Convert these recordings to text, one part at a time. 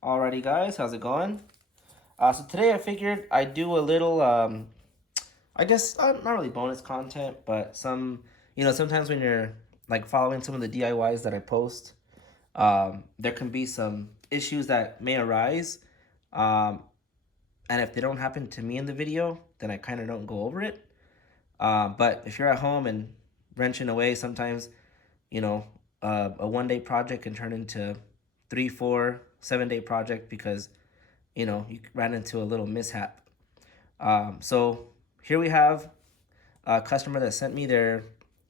Alrighty guys, how's it going? So today I figured I'd do a little, I guess not really bonus content, but sometimes when you're like following some of the DIYs that I post, there can be some issues that may arise. Um, and if they don't happen to me in the video, then I kind of don't go over it. But if you're at home and wrenching away, sometimes, you know, a 1 day project can turn into 3, 4, 7 day project because you ran into a little mishap. So here we have a customer that sent me their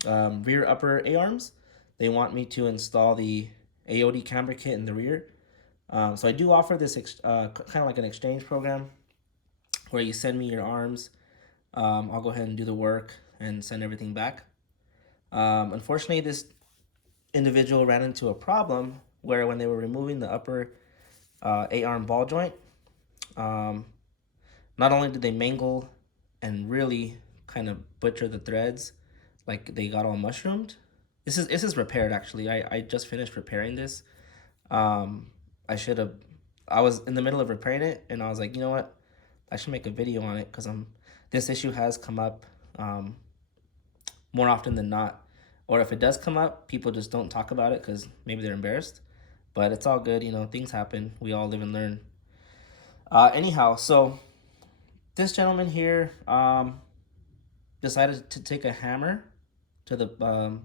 rear upper A-arms. They want me to install the Ayotte camber kit in the rear. So I do offer this kind of like an exchange program where you send me your arms. I'll go ahead and do the work and send everything back. Unfortunately, this individual ran into a problem where when they were removing the upper A-arm ball joint, not only did they mangle and really kind of butcher the threads, like they got all mushroomed. This is repaired actually. I just finished repairing this. I should have. I was in the middle of repairing it, and I was like, you know what? I should make a video on it because this issue has come up more often than not. Or if it does come up, people just don't talk about it because maybe they're embarrassed. But it's all good, things happen. We all live and learn. Anyhow, so this gentleman here decided to take a hammer to the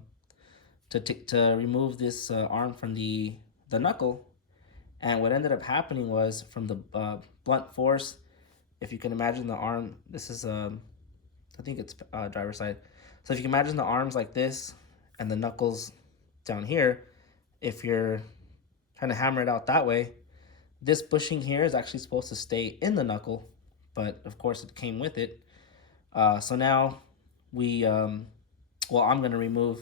to remove this arm from the knuckle, and what ended up happening was from the blunt force. If you can imagine the arm, this is I think it's driver's side. So if you can imagine the arms like this and the knuckles down here, if you're trying to hammer it out that way, this bushing here is actually supposed to stay in the knuckle, but of course it came with it. So now I'm going to remove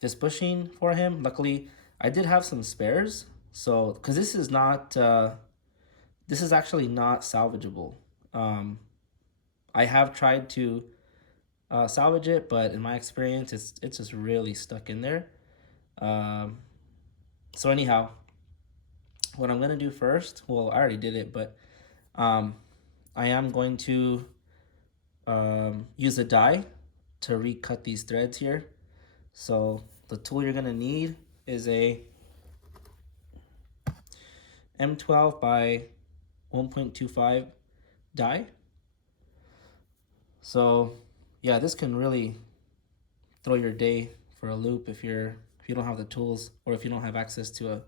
this bushing for him. Luckily, I did have some spares. So, because this is actually not salvageable. I have tried to salvage it, but in my experience, it's just really stuck in there. So anyhow, what I'm gonna do first, well, I already did it, but I am going to use a die to recut these threads here. So the tool you're gonna need is a M12 by 1.25 die. So yeah, this can really throw your day for a loop if you don't have the tools or if you don't have access to a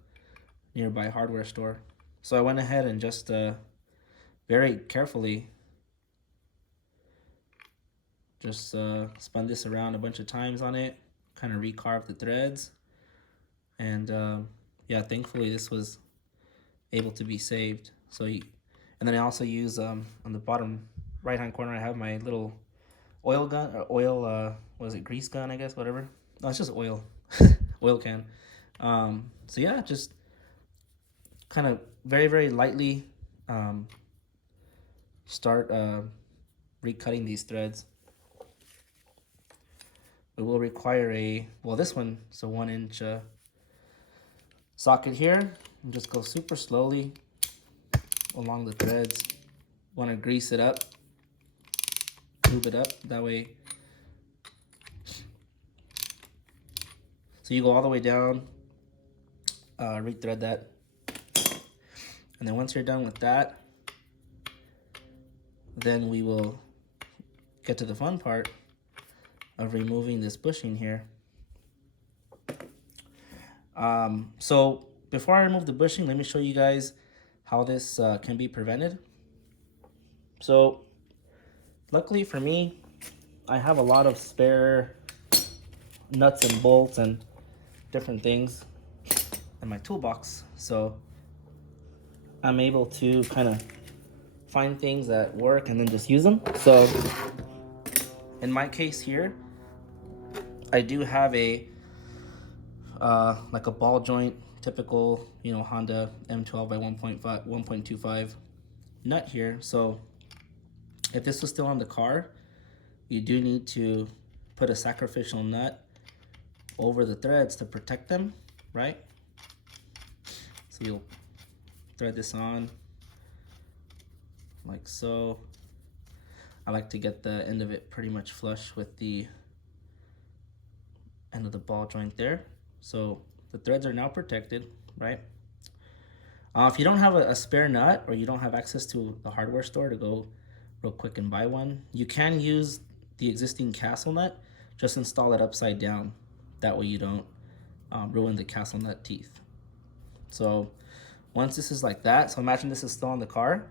nearby hardware store. So I went ahead and just very carefully just spun this around a bunch of times on it, kind of recarved the threads, and yeah, thankfully this was able to be saved. And then I also use on the bottom right hand corner I have my little oil gun or oil what is it, grease gun, I guess, whatever. No, it's just oil. Oil can. So yeah, just kind of very, very lightly start recutting these threads. We will require this one, so 1-inch socket here, and just go super slowly along the threads. Want to grease it up, lube it up, that way. So you go all the way down, rethread that, and then once you're done with that, then we will get to the fun part of removing this bushing here. So before I remove the bushing, let me show you guys how this can be prevented. So luckily for me, I have a lot of spare nuts and bolts and different things in my toolbox. So I'm able to kind of find things that work and then just use them. So in my case here, I do have a like a ball joint, typical, Honda M12 by 1.25 nut here. So if this was still on the car, you do need to put a sacrificial nut over the threads to protect them, right? So you'll thread this on like so. I like to get the end of it pretty much flush with the end of the ball joint there. So the threads are now protected, right? If you don't have a spare nut, or you don't have access to the hardware store to go real quick and buy one, you can use the existing castle nut. Just install it upside down. That way you don't ruin the castle nut teeth. So once this is like that, so imagine this is still on the car.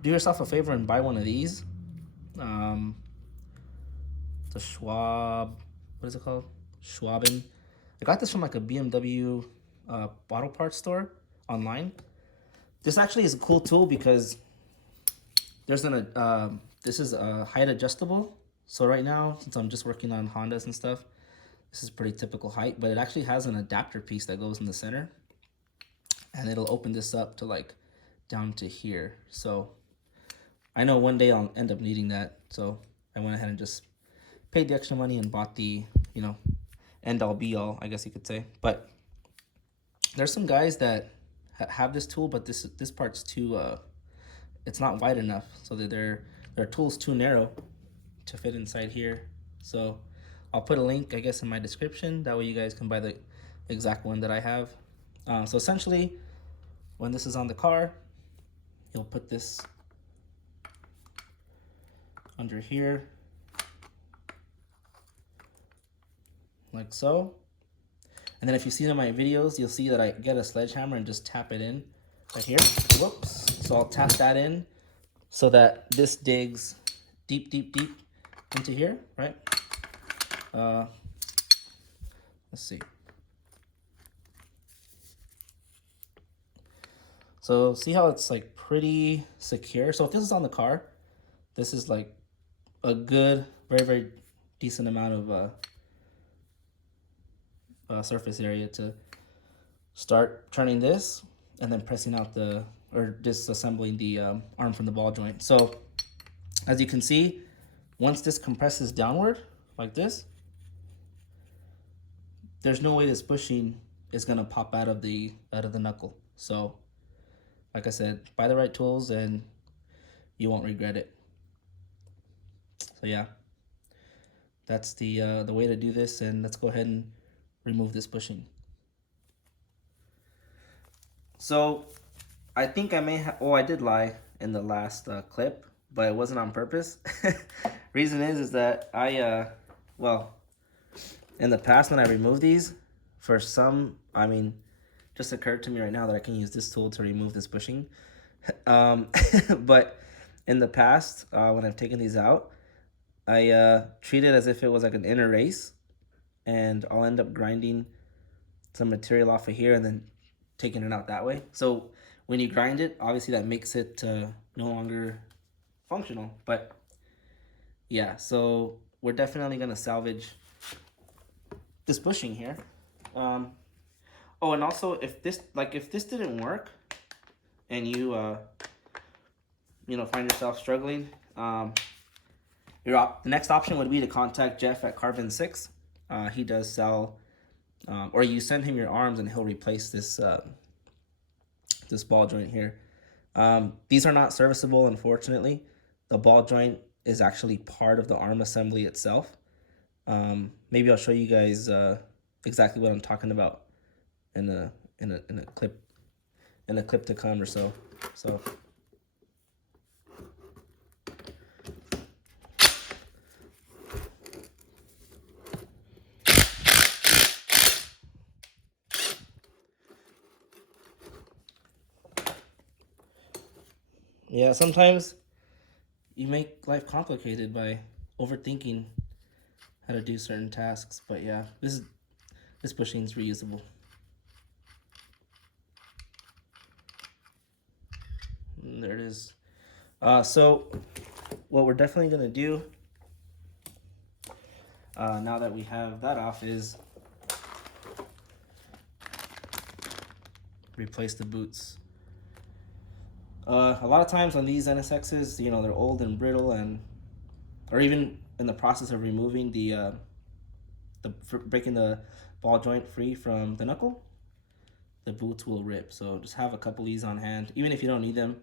Do yourself a favor and buy one of these. The Schwab, what is it called? Schwaben. I got this from like a BMW auto parts store online. This actually is a cool tool because there's this is a height adjustable. So right now, since I'm just working on Hondas and stuff, this is pretty typical height, but it actually has an adapter piece that goes in the center, and it'll open this up to like down to here. So I know one day I'll end up needing that. So I went ahead and just paid the extra money and bought the, you know, end all be all, I guess you could say. But there's some guys that have this tool, but this part's too it's not wide enough, so that their tool's too narrow to fit inside here. So I'll put a link, I guess, in my description. That way you guys can buy the exact one that I have. So essentially, when this is on the car, you'll put this under here like so. And then if you've seen in my videos, you'll see that I get a sledgehammer and just tap it in right here. Whoops. So I'll tap that in so that this digs deep, deep, deep into here, right? Let's see. So see how it's like pretty secure? So if this is on the car, this is like a good, very, very decent amount of surface area to start turning this and then pressing out or disassembling the arm from the ball joint. So as you can see, once this compresses downward like this, there's no way this bushing is gonna pop out of the knuckle. So like I said, buy the right tools and you won't regret it. So yeah, that's the way to do this. And let's go ahead and remove this bushing. So I think I may have, I did lie in the last clip, but it wasn't on purpose. Reason is that well, in the past when I removed these, for some, just occurred to me right now that I can use this tool to remove this bushing. But in the past, when I've taken these out, I treat it as if it was like an inner race, and I'll end up grinding some material off of here and then taking it out that way. So when you grind it, obviously that makes it no longer functional. But yeah, so we're definitely gonna salvage this bushing here. Oh, and also if this didn't work and you find yourself struggling, the next option would be to contact Jeff at Carbon 6. He does sell, or you send him your arms and he'll replace this this ball joint here. These are not serviceable, unfortunately. The ball joint is actually part of the arm assembly itself. Maybe I'll show you guys exactly what I'm talking about in a clip to come or so. So. Yeah, sometimes you make life complicated by overthinking how to do certain tasks. But yeah, this bushing is reusable. And there it is. So what we're definitely gonna do now that we have that off is replace the boots. A lot of times on these NSXs, they're old and brittle, or even in the process of removing breaking the ball joint free from the knuckle, the boots will rip. So just have a couple of these on hand. Even if you don't need them,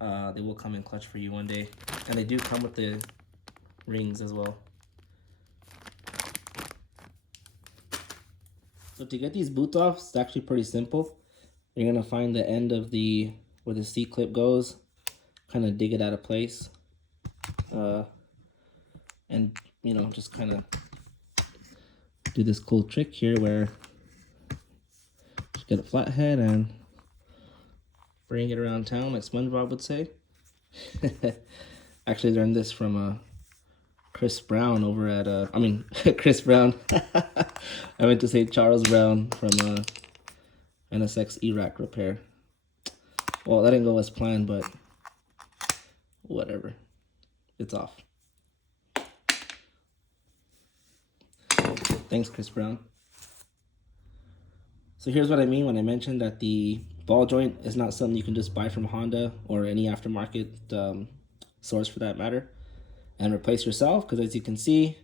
they will come in clutch for you one day. And they do come with the rings as well. So to get these boots off, it's actually pretty simple. You're gonna find the end of the where the C clip goes, kind of dig it out of place, and you know, just kind of do this cool trick here where just get a flat head and bring it around town like SpongeBob would say. Actually learned this from Chris Brown over at I mean Chris Brown. I meant to say Charles Brown from NSX E-Rack repair. Well, that didn't go as planned, but whatever. It's off. Thanks, Chris Brown. So here's what I mean when I mentioned that the ball joint is not something you can just buy from Honda or any aftermarket source for that matter and replace yourself, because as you can see,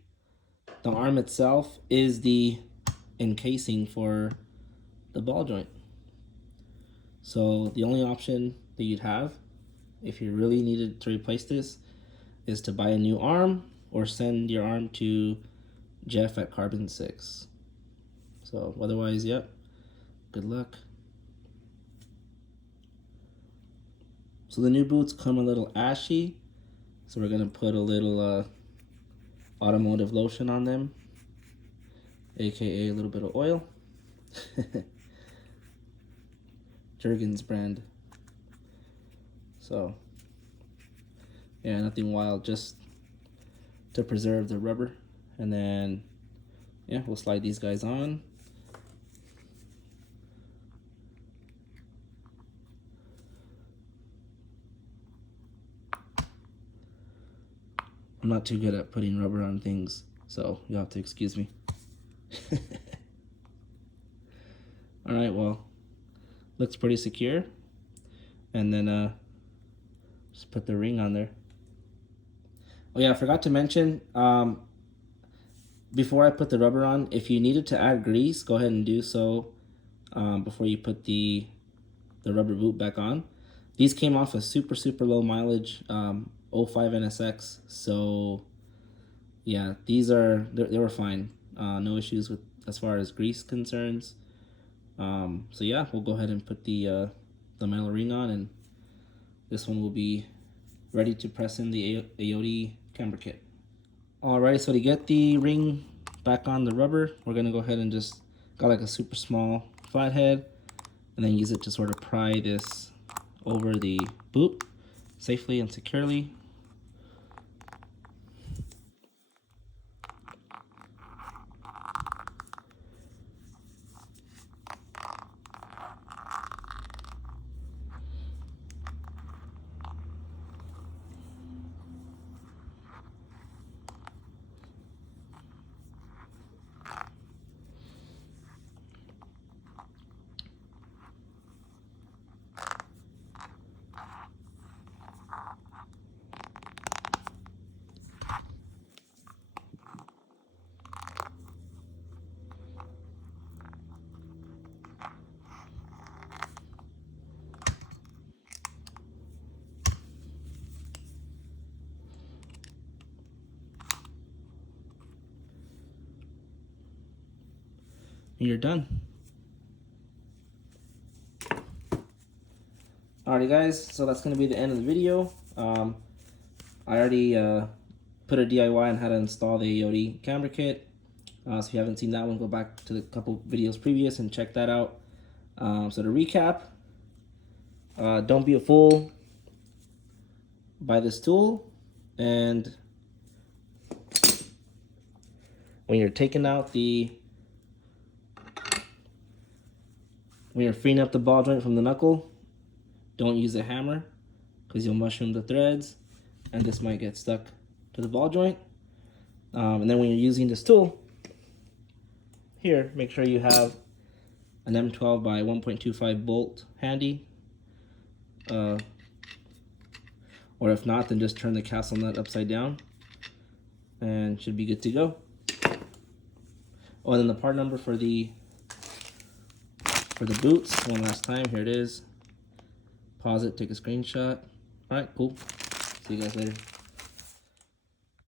the arm itself is the encasing for the ball joint. So the only option that you'd have if you really needed to replace this is to buy a new arm or send your arm to Jeff at Carbon 6. So otherwise, yep, good luck. So the new boots come a little ashy, so we're gonna put a little automotive lotion on them, aka a little bit of oil. Jergens brand. So yeah, nothing wild, just to preserve the rubber. And then yeah, we'll slide these guys on. I'm not too good at putting rubber on things, so you'll have to excuse me. Alright, well, looks pretty secure. And then just put the ring on there. Oh yeah, I forgot to mention, before I put the rubber on, if you needed to add grease, go ahead and do so before you put the rubber boot back on. These came off a super low mileage 05 NSX, so yeah, these are they were fine. No issues with as far as grease concerns. So yeah, we'll go ahead and put the metal ring on, and this one will be ready to press in the Ayotte camber kit. Alright, so to get the ring back on the rubber, we're gonna go ahead and just got like a super small flathead, and then use it to sort of pry this over the boot safely and securely. And you're done. Alrighty guys, so that's going to be the end of the video. I already put a DIY on how to install the Ayotte camber kit. So if you haven't seen that one, go back to the couple videos previous and check that out. So to recap, don't be a fool. Buy this tool, and when you're taking out when you're freeing up the ball joint from the knuckle, don't use a hammer because you'll mushroom the threads and this might get stuck to the ball joint. And then when you're using this tool here, make sure you have an M12 by 1.25 bolt handy. Or if not, then just turn the castle nut upside down and should be good to go. Oh, and then the part number for the boots, one last time, here it is. Pause it, take a screenshot. All right, cool. See you guys later.